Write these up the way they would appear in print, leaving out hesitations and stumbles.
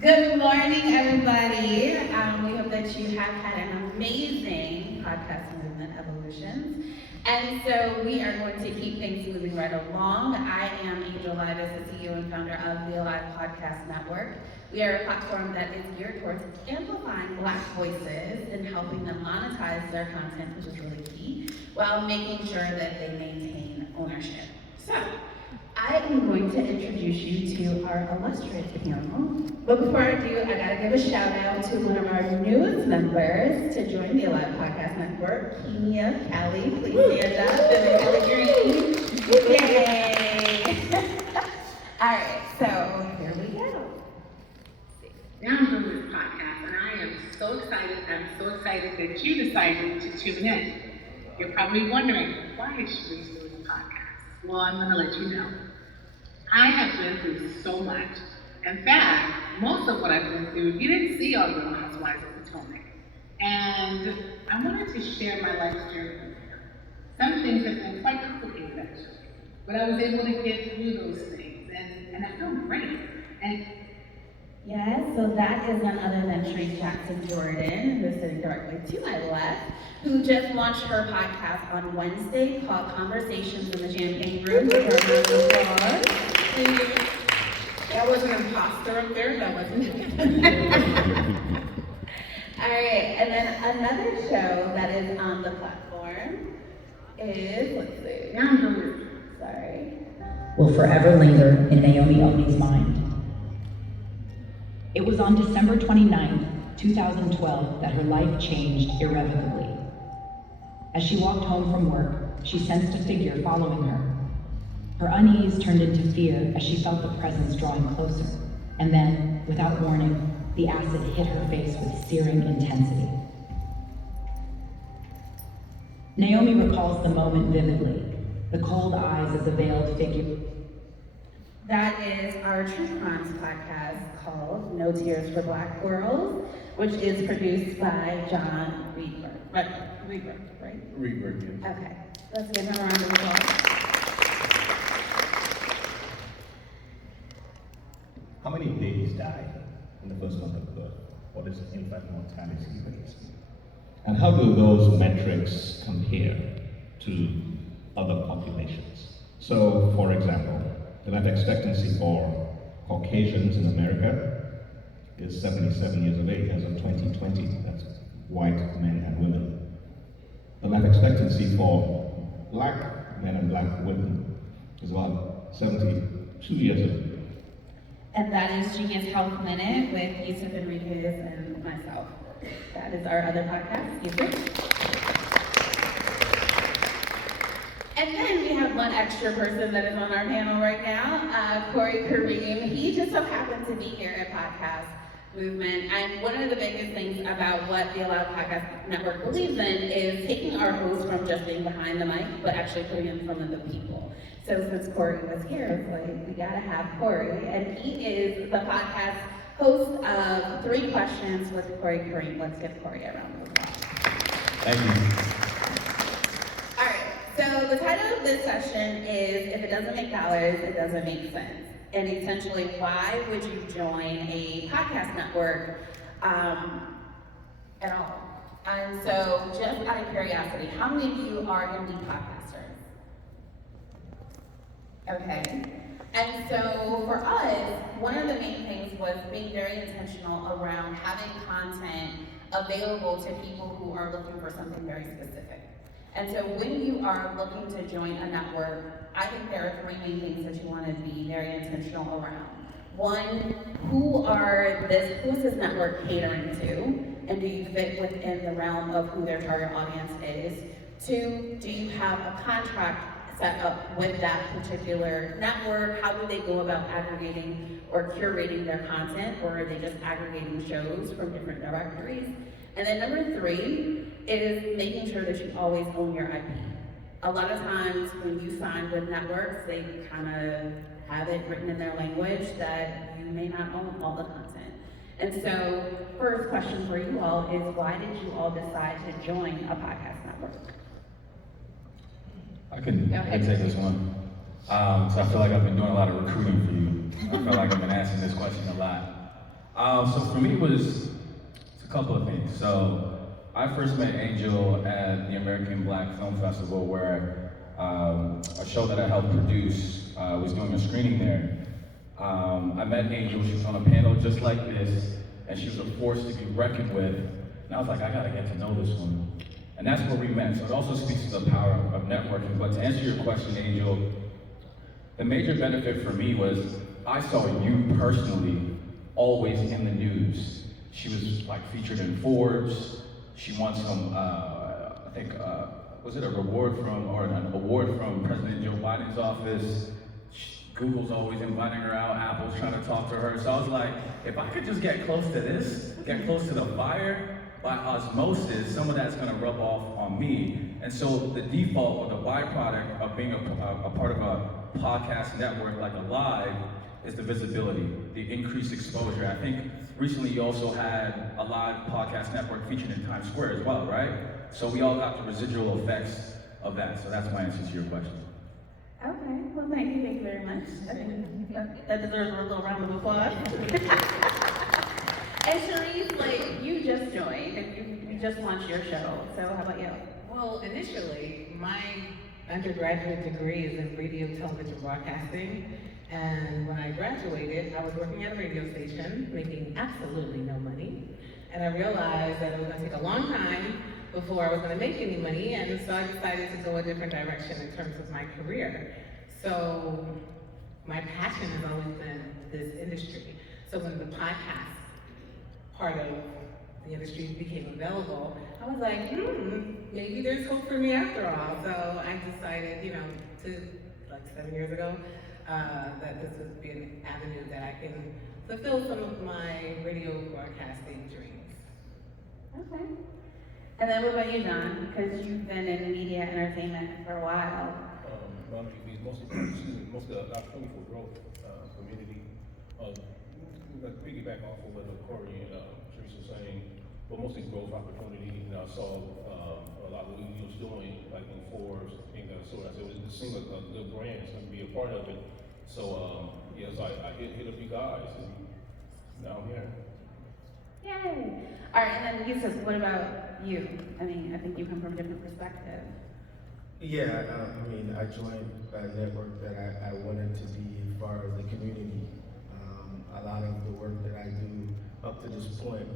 Good morning, everybody. We hope that you have had an amazing podcast movement evolutions. And so we are going to keep things moving right along. I am Angel Livas, the CEO and founder of the Alive Podcast Network. We are a platform that is geared towards amplifying Black voices and helping them monetize their content, which is really key, while making sure that they maintain ownership. So, I am going to introduce you to our illustrious panel. But before I do, I gotta give a shout out to one of our newest members to join the Alive Podcast Network, Kenya Callie. Please stand up and Kelly Green. Yay! All right, so here we go. Now I'm doing this podcast, and I am so excited. I'm so excited that you decided to tune in. You're probably wondering, why is Charrisse doing a podcast? Well, I'm gonna let you know. I have been through so much. In fact, most of what I've been through, you didn't see on Real Housewives of Potomac. And I wanted to share my life's journey with you. Some things have been quite complicated, actually. But I was able to get through those things, and I feel great. And yes, so that is none other than Charrisse Jackson Jordan, who's sitting directly to my left, who just launched her podcast on Wednesday called Conversations in the Champagne Room. That was an imposter up there, that wasn't it. All right, and then another show that is on the platform is, let's see, sorry. Will forever linger in Naomi Omi's mind. It was on December 29th, 2012 that her life changed irrevocably. As she walked home from work, she sensed a figure following her. Her unease turned into fear as she felt the presence drawing closer. And then, without warning, the acid hit her face with searing intensity. Naomi recalls the moment vividly, the cold eyes of the veiled figure. That is our true crimes podcast called No Tears for Black Girls, which is produced by John Reedberg, right? Reedberg, yeah. Okay, let's give him a round of applause. How many babies die in the first month of birth? What is infant mortality rate? And how do those metrics compare to other populations? So, for example, the life expectancy for Caucasians in America is 77 years of age as of 2020. That's white men and women. The life expectancy for Black men and Black women is about 72 years old. And that is Genius Health Minute with Yusuf Enriquez and myself. That is our other podcast, Yusuf. And then we have one extra person that is on our panel right now, Corey Kareem. He just so happened to be here at Podcast Movement. And one of the biggest things about what the Alive Podcast Network believes in is taking our host from just being behind the mic, but actually putting him in front of the people. So since Corey was here, it's like, we gotta have Corey. And he is the podcast host of 3 Questions with Corey Kareem. Let's give Corey a round of applause. Thank you. All right, so the title of this session is, if it doesn't make dollars, it doesn't make sense. And essentially, why would you join a podcast network at all? And so, just out of curiosity, how many of you are indie podcasters? Okay. And so for us, one of the main things was being very intentional around having content available to people who are looking for something very specific. And so when you are looking to join a network, I think there are 3 main things that you want to be very intentional around. One, who is this network catering to? And do you fit within the realm of who their target audience is? 2, do you have a contract set up with that particular network? How do they go about aggregating or curating their content, or are they just aggregating shows from different directories? And then number 3 is making sure that you always own your IP. A lot of times when you sign with networks, they kind of have it written in their language that you may not own all the content. And so, first question for you all is, why did you all decide to join a podcast network? I can take this one. So I feel like I've been doing a lot of recruiting for you. I feel like I've been asking this question a lot. So for me, it's a couple of things. So I first met Angel at the American Black Film Festival, where a show that I helped produce was doing a screening there. I met Angel. She was on a panel just like this, and she was a force to be reckoned with. And I was like, I gotta get to know this woman. And that's where we met. So it also speaks to the power of networking. But to answer your question, Angel, the major benefit for me was I saw you personally always in the news. She was like featured in Forbes. She won some, I think, was it a reward from, or an award from President Joe Biden's office? Google's always inviting her out, Apple's trying to talk to her. So I was like, if I could just get close to this, get close to the fire, by osmosis, some of that's gonna rub off on me. And so the default or the byproduct of being a part of a podcast network like Alive is the visibility, the increased exposure. I think recently you also had a live podcast network featured in Times Square as well, right? So we all got the residual effects of that. So that's my answer to your question. Okay, well, thank you very much. I think that deserves a little round of applause. And Charrisse, like, you just joined, and you just launched your show, so how about you? Well, initially, my undergraduate degree is in radio, television, broadcasting. And when I graduated, I was working at a radio station, making absolutely no money. And I realized that it was gonna take a long time before I was gonna make any money, and so I decided to go a different direction in terms of my career. So my passion has always been this industry. So when the podcast part of the industry became available, I was like, maybe there's hope for me after all. So I decided, like 7 years ago, that this would be an avenue that I can fulfill some of my radio broadcasting dreams. Okay. And then what about you, John? Because you've been in media entertainment for a while. Mostly the opportunity for growth, community. Piggyback off of what Corey and Charrisse were saying, but mostly growth opportunity. And I saw a lot of what he was doing, like in Forbes, things of that sort. I said, it seemed like a good brand, it's going to be a part of it. So, so I hit up you guys, and now I'm here. Yay! All right, and then Yusuf, what about you? I mean, I think you come from a different perspective. Yeah, I joined a network that I wanted to be as far as the community. A lot of the work that I do up to this point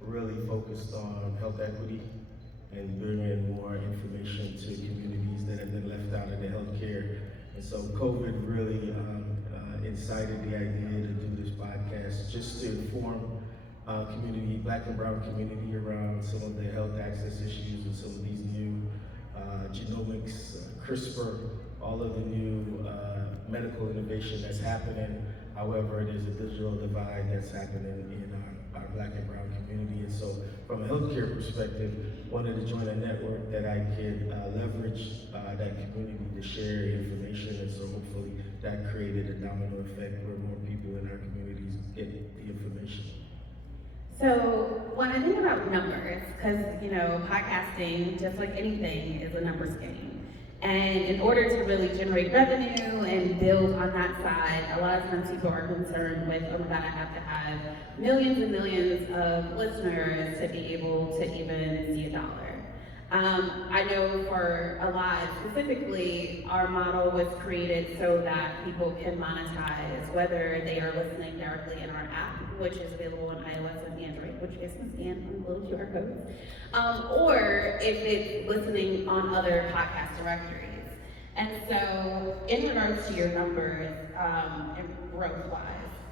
really focused on health equity and bringing more information to communities that have been left out of the healthcare. And so COVID really incited the idea to do this podcast just to inform community, Black and brown community, around some of the health access issues and some of these new genomics, CRISPR, all of the new medical innovation that's happening. However, there's a digital divide that's happening in our Black and brown community. And so from a healthcare perspective, wanted to join a network that I could leverage that community to share information. And so hopefully that created a domino effect where more people in our communities get the information. So when I think about numbers, because podcasting, just like anything, is a numbers game. And in order to really generate revenue and build on that side, a lot of times people are concerned with, oh my God, I have to have millions and millions of listeners to be able to even see a dollar. I know for Alive specifically, our model was created so that people can monetize, whether they are listening directly in our app, which is available on iOS and Android, which is scanned on little QR codes, or if it's listening on other podcast directories. And so, in regards to your numbers, and growth-wise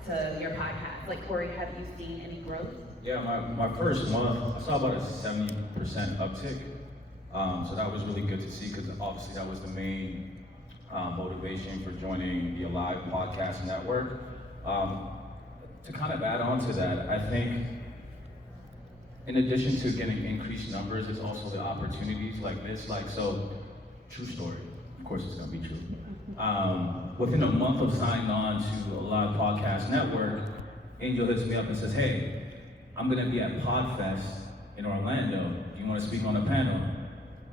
to your podcast, like Corey, have you seen any growth? Yeah, my first month, I saw about a 70% uptick. So that was really good to see, because obviously that was the main motivation for joining the Alive Podcast Network. To kind of add on to that, I think in addition to getting increased numbers, it's also the opportunities like this. So, true story, of course it's gonna be true. Within a month of signing on to Alive Podcast Network, Angel hits me up and says, hey, I'm gonna be at Podfest in Orlando. Do you wanna speak on a panel?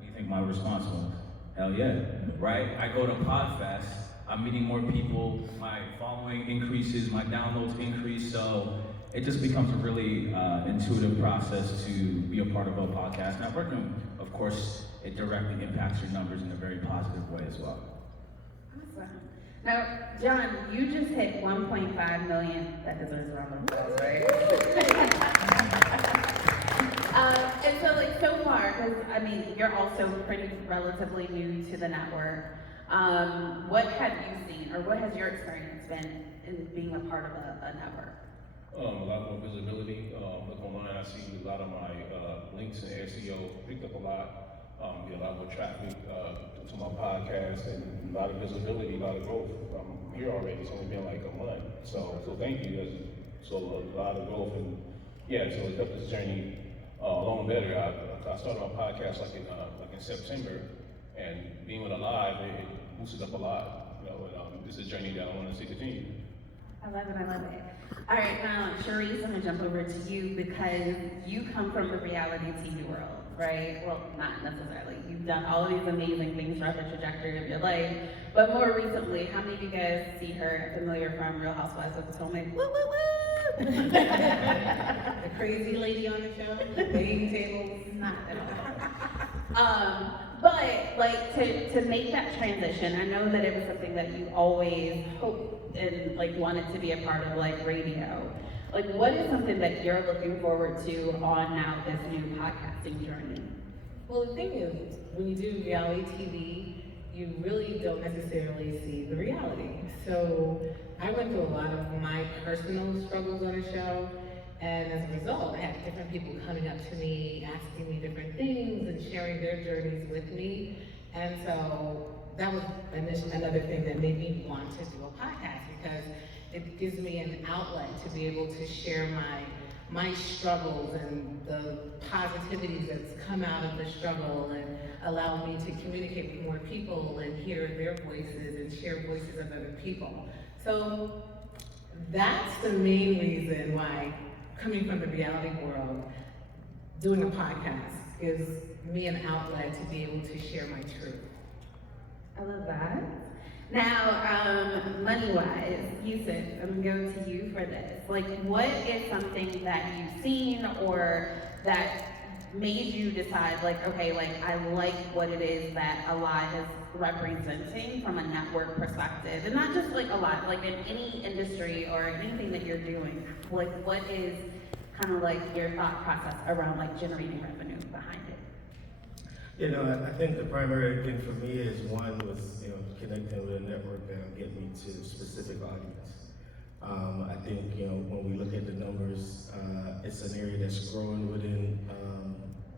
I think my response was, hell yeah, right? I go to Podfest, I'm meeting more people, my following increases, my downloads increase, so it just becomes a really intuitive process to be a part of a podcast network. And of course, it directly impacts your numbers in a very positive way as well. Awesome. Now, John, you just hit 1.5 million. That deserves a round of applause, right? And so, like, so far, because I mean, you're also pretty relatively new to the network. What have you seen, or what has your experience been in being a part of a network? A lot more visibility. Look online, I see a lot of my links and SEO picked up a lot. Get a lot more traffic to my podcast, and a lot of visibility, a lot of growth. I'm here already. It's only been like a month, so thank you. So a lot of growth, and yeah, so it's helped this journey along better. I started my podcast like in September, and being on a live, it boosted up a lot. You know, and it's a journey that I want to see continue. I love it, I love it. All right, now, Charrisse, I'm gonna jump over to you because you come from the reality TV world, right? Well, not necessarily. You've done all of these amazing things throughout the trajectory of your life, but more recently, how many of you guys see her familiar from Real Housewives of Potomac? Woo, woo, woo! The crazy lady on the show, waiting tables. Not at all. But like to make that transition, I know that it was something that you always hoped and like wanted to be a part of, like radio. Like, what is something that you're looking forward to on now this new podcasting journey? Well, the thing is, when you do reality TV, you really don't necessarily see the reality. So I went through a lot of my personal struggles on the show, and as a result, I had different people coming up to me, asking me different things and sharing their journeys with me. And so that was another thing that made me want to do a podcast, because it gives me an outlet to be able to share my struggles and the positivity that's come out of the struggle, and allow me to communicate with more people and hear their voices and share voices of other people. So that's the main reason why, coming from the reality world, doing a podcast gives me an outlet to be able to share my truth. I love that. Now, money-wise, Yusuf, I'm going to you for this. Like, what is something that you've seen or that made you decide, like, okay, like, I like what it is that Alive is representing from a network perspective, and not just like Alive, like in any industry or anything that you're doing. Like, what is kind of like your thought process around like generating revenue behind it? You know, I think the primary thing for me is one was, you know, connecting with a network that'll get me to a specific audience. I think, you know, when we look at the numbers, it's an area that's growing within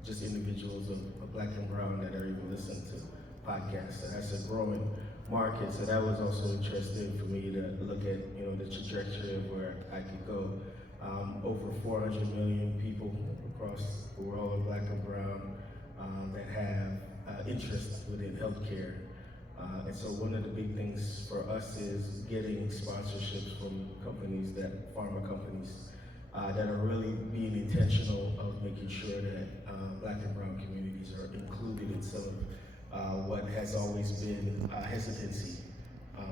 just individuals of Black and Brown that are even listening to podcasts. So that's a growing market. So that was also interesting for me to look at, you know, the trajectory of where I could go. Over 400 million people across the world, Black and Brown, that have interest within healthcare. And so one of the big things for us is getting sponsorships from companies, pharma companies, that are really being intentional of making sure that Black and Brown communities are included in some of what has always been hesitancy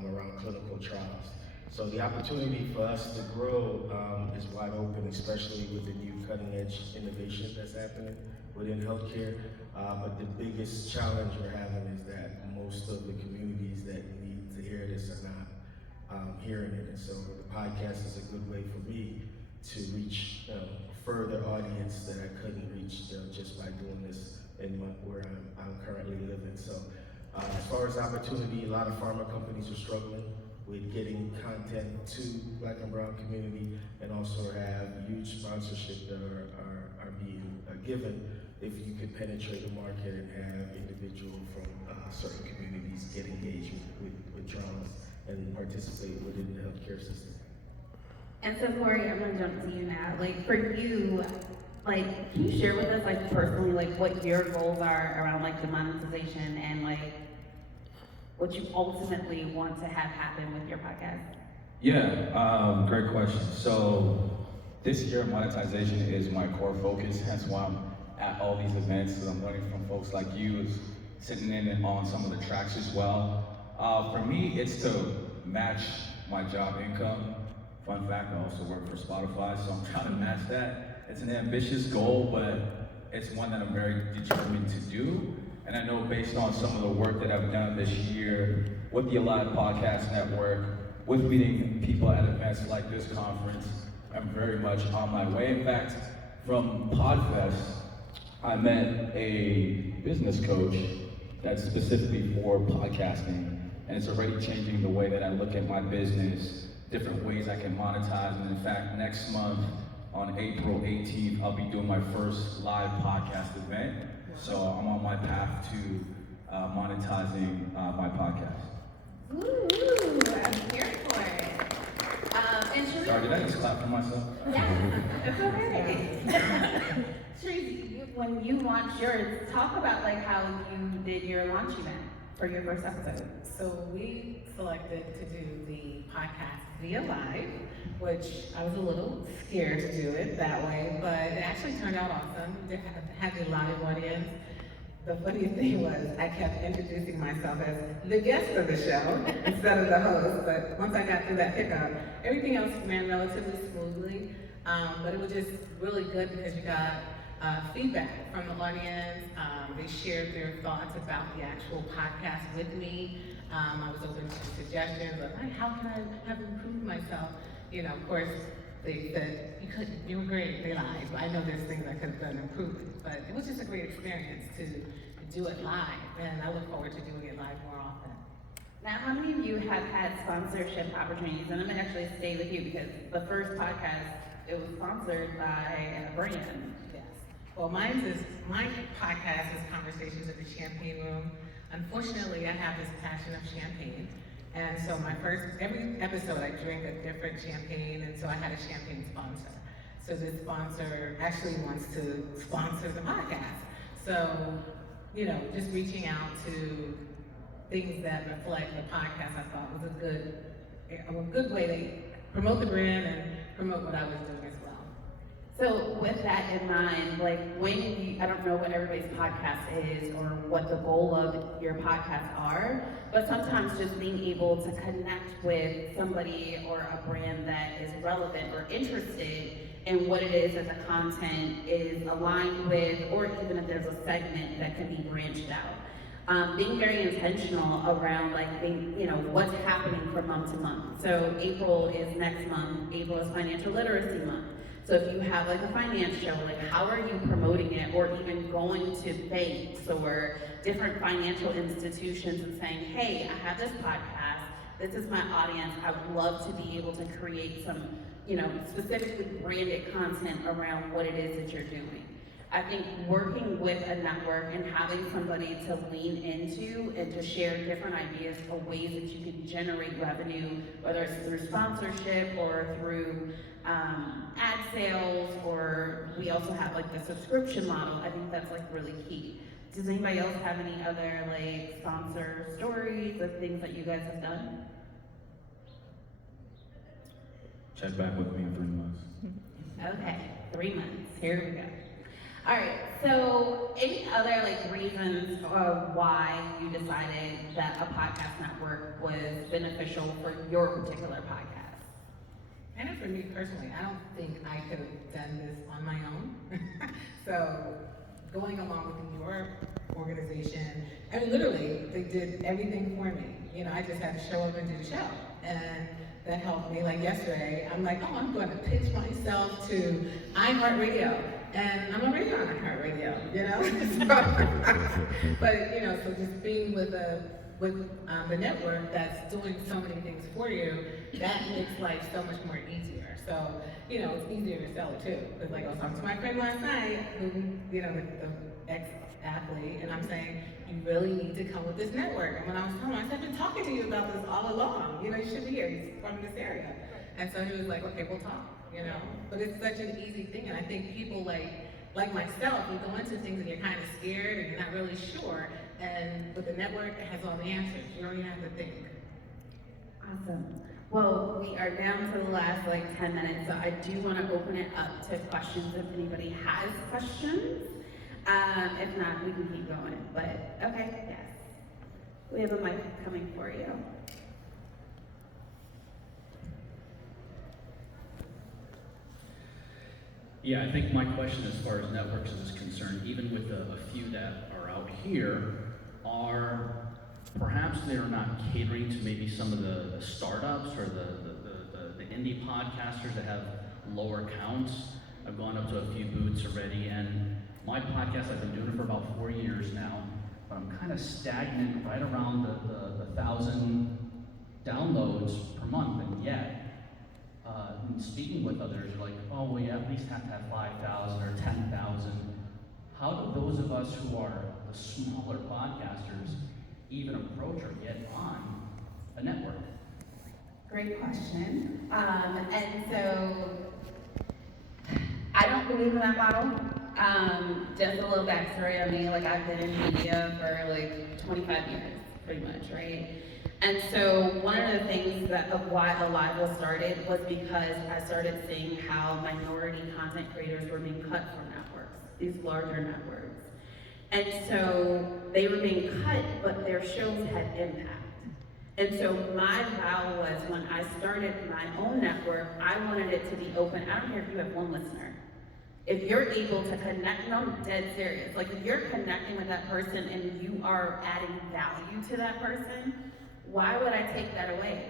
around clinical trials. So the opportunity for us to grow is wide open, especially with the new cutting edge innovation that's happening within healthcare. But the biggest challenge we're having is that most of the communities that need to hear this are not hearing it. And so the podcast is a good way for me to reach a further audience that I couldn't reach just by doing this in where I'm currently living. So as far as opportunity, a lot of pharma companies are struggling with getting content to Black and Brown community, and also have huge sponsorship that are being given if you could penetrate the market and have individuals from certain communities get engaged with trials and participate within the healthcare system. And so, Corey, I'm gonna jump to you now. Like, for you, like, can you share with us, like, personally, like, what your goals are around, like, the monetization and, like, what you ultimately want to have happen with your podcast? Yeah, great question. So this year, monetization is my core focus, hence why I'm at all these events, because I'm learning from folks like you, sitting in and on some of the tracks as well. For me, it's to match my job income Fun fact, I also work for Spotify, so I'm trying to match that. It's an ambitious goal, but it's one that I'm very determined to do. And I know based on some of the work that I've done this year with the Alive Podcast Network, with meeting people at events like this conference, I'm very much on my way. In fact, from Podfest, I met a business coach that's specifically for podcasting, and it's already changing the way that I look at my business, different ways I can monetize. And in fact, next month, on April 18th, I'll be doing my first live podcast event. So I'm on my path to monetizing my podcast. Ooh, I'm here for it. And Charrisse, Sorry, did I just clap for myself? yeah, it's okay. Charrisse, when you launched yours, talk about like how you did your launch event for your first episode. So we selected to do the podcast via live, which I was a little scared to do it that way, but it actually turned out awesome. We had a live audience. The funny thing was I kept introducing myself as the guest of the show instead of the host, but once I got through that pickup, everything else ran relatively smoothly. But it was just really good because you got feedback from the audience. They shared their thoughts about the actual podcast with me. I was open to suggestions of like, how can I have improved myself? You know, of course, they said, you were great, they lied. I know there's things I could have done improvement, but it was just a great experience to do it live, and I look forward to doing it live more often. Now, how many of you have had sponsorship opportunities? And I'm gonna actually stay with you because the first podcast, it was sponsored by a brand. Yes. Well, my podcast is Conversations in the Champagne Room. Unfortunately, I have this passion of champagne. And so every episode I drink a different champagne, and so I had a champagne sponsor. So this sponsor actually wants to sponsor the podcast. So, you know, just reaching out to things that reflect the podcast I thought was a good way to promote the brand and promote what I was doing as well. So with that in mind, like I don't know what everybody's podcast is or what the goal of your podcast are, but sometimes just being able to connect with somebody or a brand that is relevant or interested in what it is that the content is aligned with, or even if there's a segment that can be branched out. Being very intentional around like being, you know, what's happening from month to month. So April is next month, April is Financial Literacy Month. So if you have like a finance show, like how are you promoting it, or even going to banks or different financial institutions and saying, hey, I have this podcast, this is my audience, I would love to be able to create some, you know, specifically branded content around what it is that you're doing. I think working with a network and having somebody to lean into and to share different ideas of ways that you can generate revenue, whether it's through sponsorship or through ad sales, or we also have like the subscription model. I think that's like really key. Does anybody else have any other like sponsor stories of things that you guys have done? Check back with me in 3 months. Okay, 3 months, here we go. All right, so any other like reasons why you decided that a podcast network was beneficial for your particular podcast? I know for me personally, I don't think I could have done this on my own. So going along with your organization, I mean, literally, they did everything for me. You know, I just had to show up and do the show. And that helped me. Like yesterday, I'm like, oh, I'm going to pitch myself to iHeartRadio. And I'm already on iHeartRadio, you know? But, you know, so just being with the network that's doing so many things for you, that makes life so much more easier. So, you know, it's easier to sell it too. Because like I was talking to my friend last night, who, you know, the ex-athlete, and I'm saying, you really need to come with this network. And when I was telling him, I said, I've been talking to you about this all along. You know, you should be here. He's from this area. And so he was like, okay, we'll talk, you know? But it's such an easy thing. And I think people like myself, you go into things and you're kind of scared and you're not really sure. And with the network, it has all the answers. You don't even have to think. Awesome. Well, we are down to the last like 10 minutes, so I do want to open it up to questions if anybody has questions. If not, we can keep going. But okay, yes. We have a mic coming for you. Yeah, I think my question as far as networks is concerned, even with a few that are out here, are perhaps they're not catering to maybe some of the startups or the indie podcasters that have lower counts. I've gone up to a few booths already, and my podcast, I've been doing it for about 4 years now, but I'm kind of stagnant right around the 1,000 downloads per month, and yet, in speaking with others, they're like, oh, well, you at least have to have 5,000 or 10,000. How do those of us who are the smaller podcasters even approach or get on a network? Great question. And so, I don't believe in that model. Just a little backstory on me, like I've been in media for like 25 years, pretty much, right? And so one of the things of why Livas started was because I started seeing how minority content creators were being cut from networks, these larger networks. And so they were being cut, but their shows had impact. And so my vow was when I started my own network, I wanted it to be open. I don't care if you have one listener. If you're able to connect, no, I'm dead serious. Like if you're connecting with that person and you are adding value to that person, why would I take that away?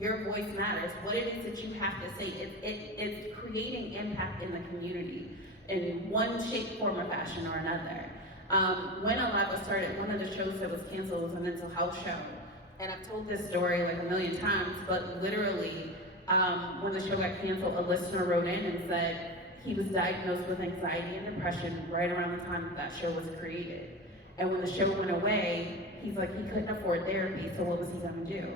Your voice matters. What it is that you have to say, it's creating impact in the community in one shape, form, or fashion or another. When Livas started, one of the shows that was canceled was a mental health show. And I've told this story like a million times, but literally, when the show got canceled, a listener wrote in and said he was diagnosed with anxiety and depression right around the time that show was created. And when the show went away, he's like, he couldn't afford therapy, so what was he gonna do?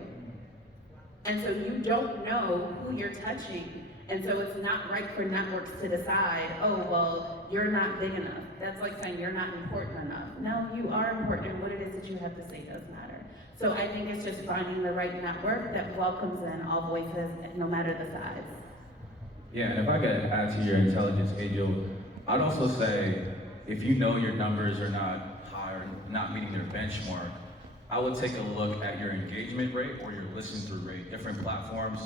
And so you don't know who you're touching. And so it's not right for networks to decide, oh, well, you're not big enough. That's like saying you're not important enough. No, you are important, and what it is that you have to say does matter. So I think it's just finding the right network that welcomes in all voices, no matter the size. Yeah, and if I could add to your intelligence, Angel, I'd also say, if you know your numbers are not high or not meeting their benchmark, I would take a look at your engagement rate or your listen-through rate. Different platforms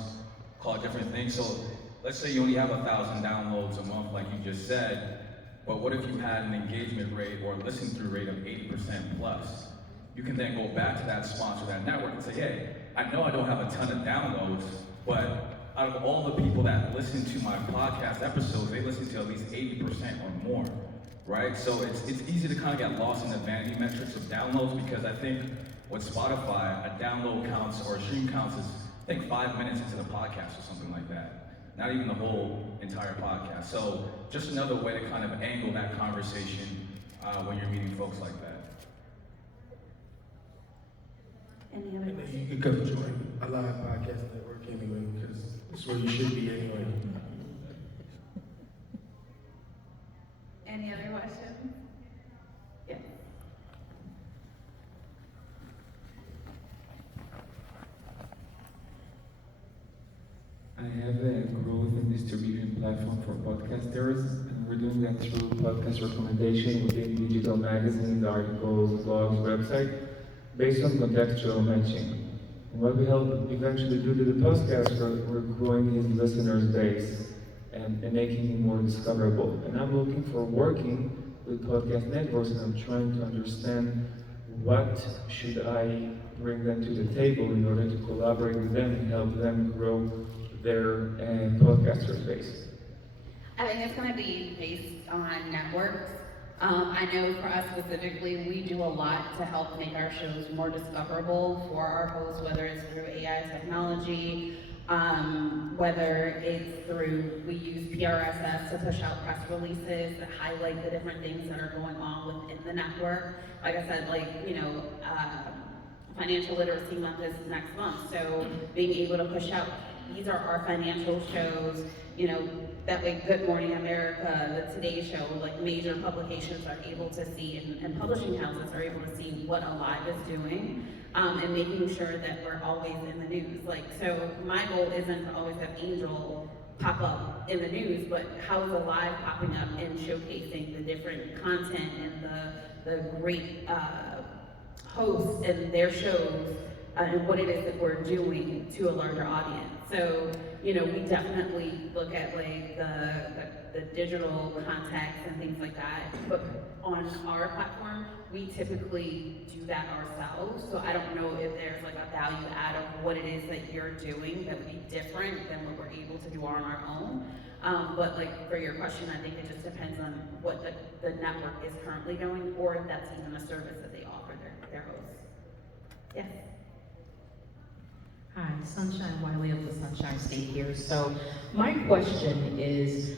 call it different things. So let's say you only have 1,000 downloads a month, like you just said, but what if you had an engagement rate or listen-through rate of 80% plus? You can then go back to that sponsor, that network, and say, hey, I know I don't have a ton of downloads, but out of all the people that listen to my podcast episodes, they listen to at least 80% or more, right? So it's easy to kind of get lost in the vanity metrics of downloads, because I think with Spotify, a download counts or a stream counts is, I think, 5 minutes into the podcast or something like that. Not even the whole entire podcast. So just another way to kind of angle that conversation when you're meeting folks like that. Any other questions? You could come join a live podcast network anyway, because it's where you should be anyway. Any other questions? Yeah. I have a growth and distribution platform for podcasters, and we're doing that through podcast recommendation within digital magazines, articles, blogs, website, based on contextual matching. And what we help eventually do to the podcast, we're growing his listeners base and making him more discoverable. And I'm looking for working with podcast networks, and I'm trying to understand what should I bring them to the table in order to collaborate with them and help them grow their podcaster base. I think it's going to be based on networks. I know for us specifically, we do a lot to help make our shows more discoverable for our hosts, whether it's through AI technology, whether it's through, we use PRSS to push out press releases that highlight the different things that are going on within the network. Like I said, Financial Literacy Month is next month, so being able to push out, these are our financial shows, that way Good Morning America, the Today Show, like major publications are able to see, and publishing houses are able to see what Alive is doing, and making sure that we're always in the news. So my goal isn't to always have Angel pop up in the news, but how is Alive popping up and showcasing the different content and the great hosts and their shows, and what it is that we're doing to a larger audience. So, we definitely look at the the digital contacts and things like that. But on our platform, we typically do that ourselves. So I don't know if there's like a value add of what it is that you're doing that would be different than what we're able to do on our own. But like for your question, I think it just depends on what the network is currently doing, or if that's even a service that they offer their hosts. Yes. Hi, Sunshine Wiley of the Sunshine State here. So my question is,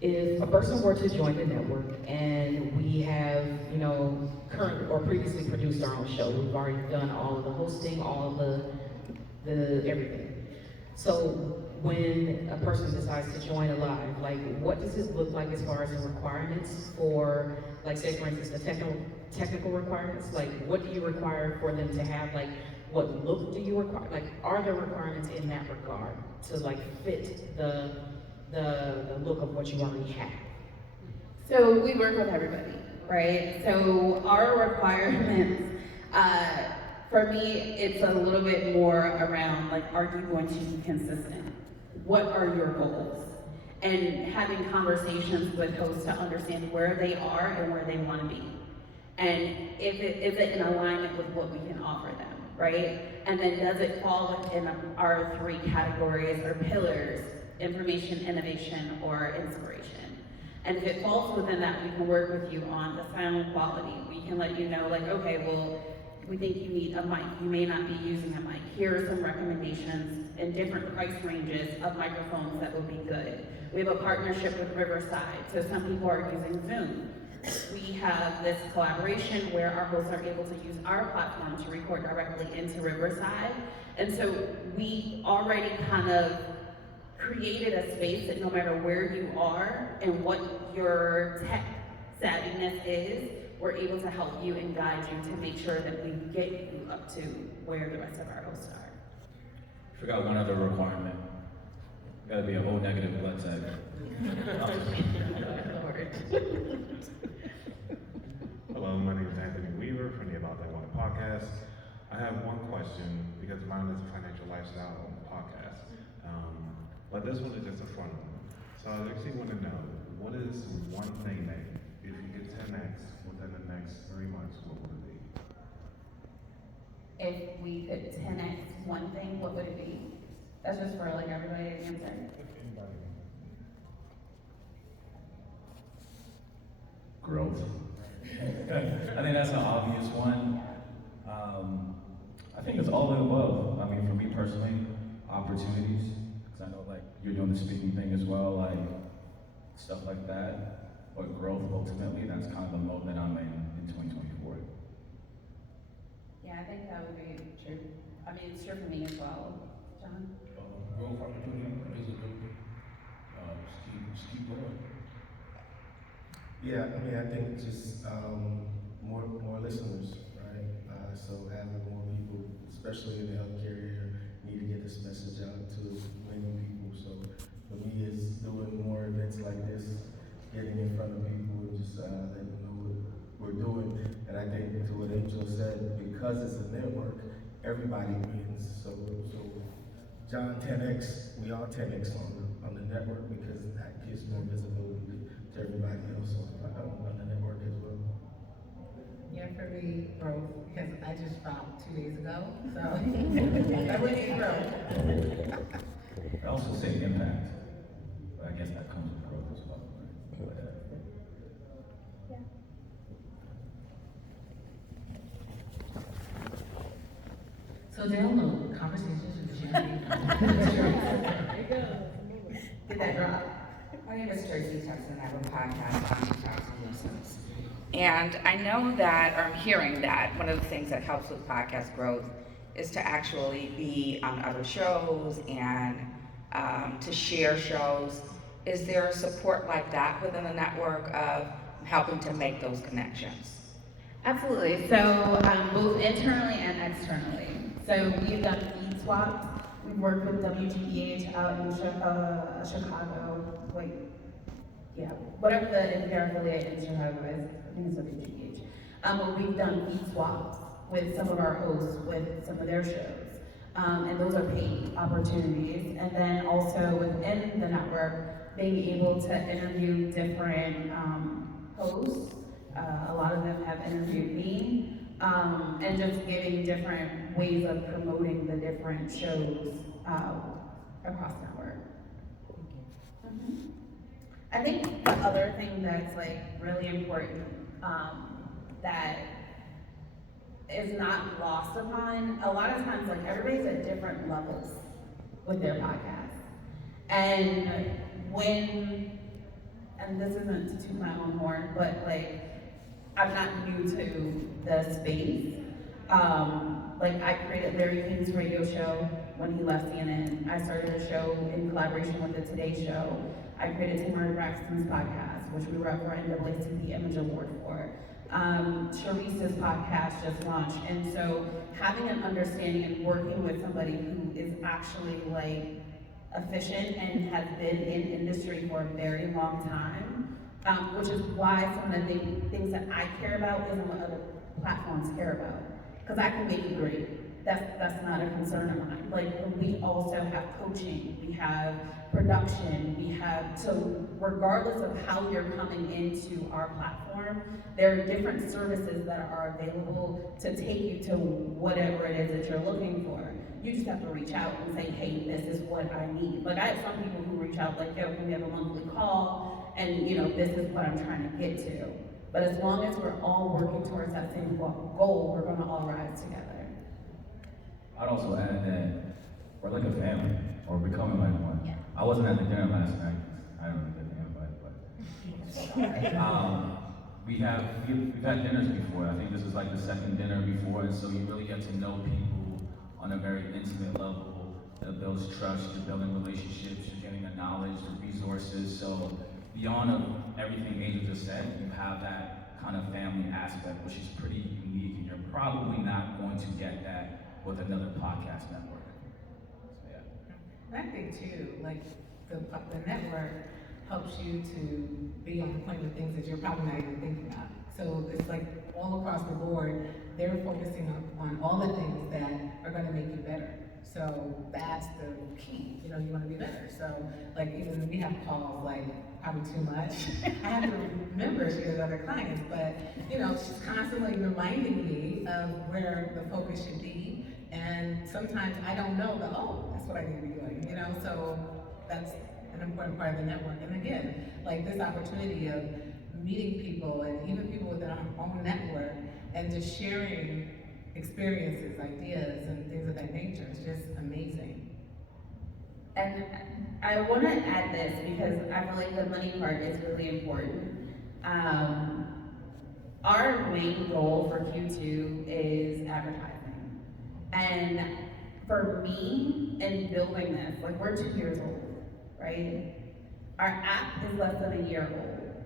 if a person were to join the network and we have, you know, current or previously produced our own show, we've already done all of the hosting, all of the everything. So when a person decides to join a live, like what does this look like as far as the requirements for, like say for instance, the technical requirements? Like what do you require for them to have? Like what look do you require? Like are there requirements in that regard to like fit the look of what you already have? So we work with everybody, right? So our requirements, for me, it's a little bit more around like, are you going to be consistent? What are your goals? And having conversations with hosts to understand where they are and where they want to be. And is it in alignment with what we can offer them, right? And then does it fall within our three categories or pillars: information, innovation, or inspiration? And if it falls within that, we can work with you on the sound quality. We can let you know, like, okay, well, we think you need a mic. You may not be using a mic. Here are some recommendations in different price ranges of microphones that would be good. We have a partnership with Riverside, so some people are using Zoom. We have this collaboration where our hosts are able to use our platform to record directly into Riverside. And so we already kind of created a space that no matter where you are and what your tech savviness is, we're able to help you and guide you to make sure that we get you up to where the rest of our hosts are. Forgot one other requirement. Gotta be a whole negative blood type. Hello, my name is Anthony Weaver from the About That One podcast. I have one question because mine is a financial lifestyle podcast. But this one is just a fun one. So I actually want to know, what is one thing that if you get 10x within the next 3 months, what would it be? If we could 10x one thing, what would it be? That's just for like everybody to answer. Growth. I think that's an obvious one. I think it's all of the above. I mean, for me personally, opportunities. Because I know, like, you're doing the speaking thing as well, like, stuff like that. But growth, ultimately, that's kind of the mode that I'm in 2024. Yeah, I think that would be true. I mean, it's true for me as well. John? Growth opportunity, visibility, just keep going. Yeah, I mean, I think just more listeners, right? So having more people, especially in the healthcare area, need to get this message out to many people. So for me, it's doing more events like this, getting in front of people, and just letting them know what we're doing. And I think to what Angel said, because it's a network, everybody wins. So John 10x, we all 10x on the network because that gives more visibility to everybody else on the network as well. Yeah, for me, growth, because I just dropped 2 days ago, so I would need growth. I also say impact. But I guess that comes with growth as well. Right? So download Conversations with Jimmy. Did that drop? My name is Charrisse Jackson. I have a podcast on 2,000 listens. And I know that, or I'm hearing that, one of the things that helps with podcast growth is to actually be on other shows and to share shows. Is there a support like that within the network of helping to make those connections? Absolutely. So both internally and externally. So we've done feed swaps. We've worked with WGBH out in Chicago. Wait, yeah, whatever the NPR affiliate in Chicago is. I think it's WGBH. But we've done feed swaps with some of our hosts with some of their shows. And those are paid opportunities. And then also within the network, being able to interview different hosts. A lot of them have interviewed me, and just giving different ways of promoting the different shows across the network. I think the other thing that's like really important that is not lost upon, a lot of times like everybody's at different levels with their podcast. And and this isn't to toot my own horn, but like I'm not new to the space. Like I created Larry King's radio show when he left CNN. I started a show in collaboration with the Today Show. I created Tamara Braxton's podcast, which we were up for NAACP Image Award for. Charrisse's podcast just launched, and so having an understanding and working with somebody who is actually like efficient and has been in industry for a very long time, which is why some of the things that I care about isn't what other platforms care about. Because I can make it great. That's not a concern of mine. Like we also have coaching, we have production, we have, so regardless of how you're coming into our platform, there are different services that are available to take you to whatever it is that you're looking for. You just have to reach out and say, hey, this is what I need. Like I have some people who reach out like, yo, can we have a monthly call? And you know, this is what I'm trying to get to. But as long as we're all working towards that same goal, we're gonna all rise together. I'd also add that we're like a family, or becoming like one. Yeah. I wasn't at the dinner last night. I don't know the invite, but we've had dinners before. I think this is like the second dinner before, and so you really get to know people on a very intimate level. That builds trust. You're building relationships. You're getting the knowledge, the resources. So beyond of everything Angel just said, you have that kind of family aspect, which is pretty unique, and you're probably not going to get that with another podcast network. So, yeah. I think too, like the network helps you to be on point with things that you're probably not even thinking of. So it's like all across the board, they're focusing on all the things that are going to make you better. So that's the key. You know, you want to be better. So like even we have calls like probably too much. I have to remember she has other clients, but you know, she's constantly reminding me of where the focus should be. And sometimes I don't know that, oh, that's what I need to be doing, you know? So that's an important part of the network. And again, like this opportunity of meeting people and even people within our own network and just sharing experiences, ideas, and things of that nature is just amazing. And I want to add this because I feel like the money part is really important. Our main goal for Q2 is advertising. And for me, in building this, like we're 2 years old, right? Our app is less than a year old.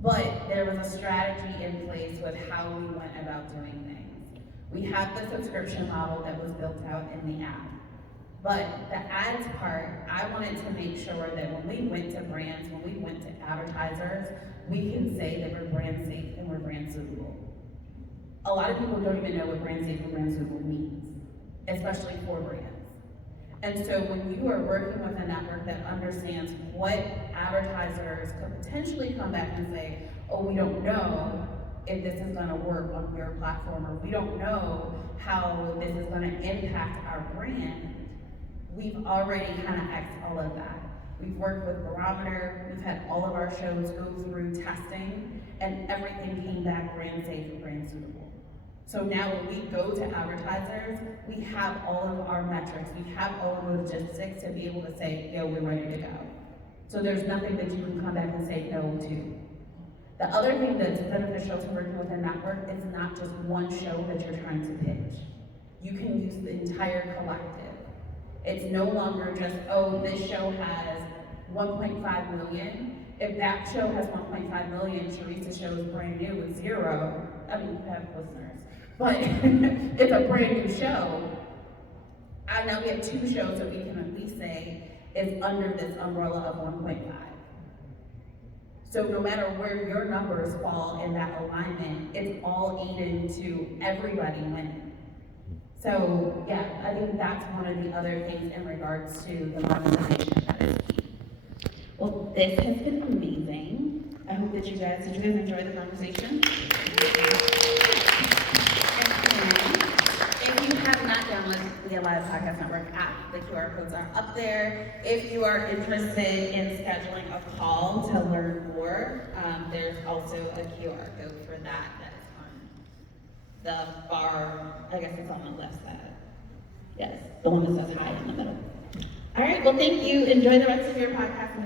But there was a strategy in place with how we went about doing things. We had the subscription model that was built out in the app. But the ads part, I wanted to make sure that when we went to brands, when we went to advertisers, we can say that we're brand safe and we're brand suitable. A lot of people don't even know what brand safe and brand suitable means, especially for brands. And so when you are working with a network that understands what advertisers could potentially come back and say, oh, we don't know if this is gonna work on your platform, or we don't know how this is gonna impact our brand, we've already kind of X'd all of that. We've worked with Barometer, we've had all of our shows go through testing, and everything came back brand safe and brand suitable. So now when we go to advertisers, we have all of our metrics, we have all of the logistics to be able to say, yo, we're ready to go. So there's nothing that you can come back and say no to. The other thing that's beneficial to working with a network is not just one show that you're trying to pitch. You can use the entire collective. It's no longer just, oh, this show has 1.5 million. If that show has 1.5 million, Charrisse's show is brand new with 0. I mean, you have listeners, but it's a brand new show. And now we have 2 shows that we can at least say is under this umbrella of 1.5. So no matter where your numbers fall in that alignment, it's all aided to everybody winning. So yeah, I think that's one of the other things in regards to the monetization that is key. Well, this has been amazing. I hope that you guys enjoy the conversation. If you have not downloaded the Livas Podcast Network app, the QR codes are up there. If you are interested in scheduling a call to learn more, there's also a QR code for that is on the bar. I guess it's on the left side. Yes, the one that says hi in the middle. All right, well, thank you. Enjoy the rest of your podcast.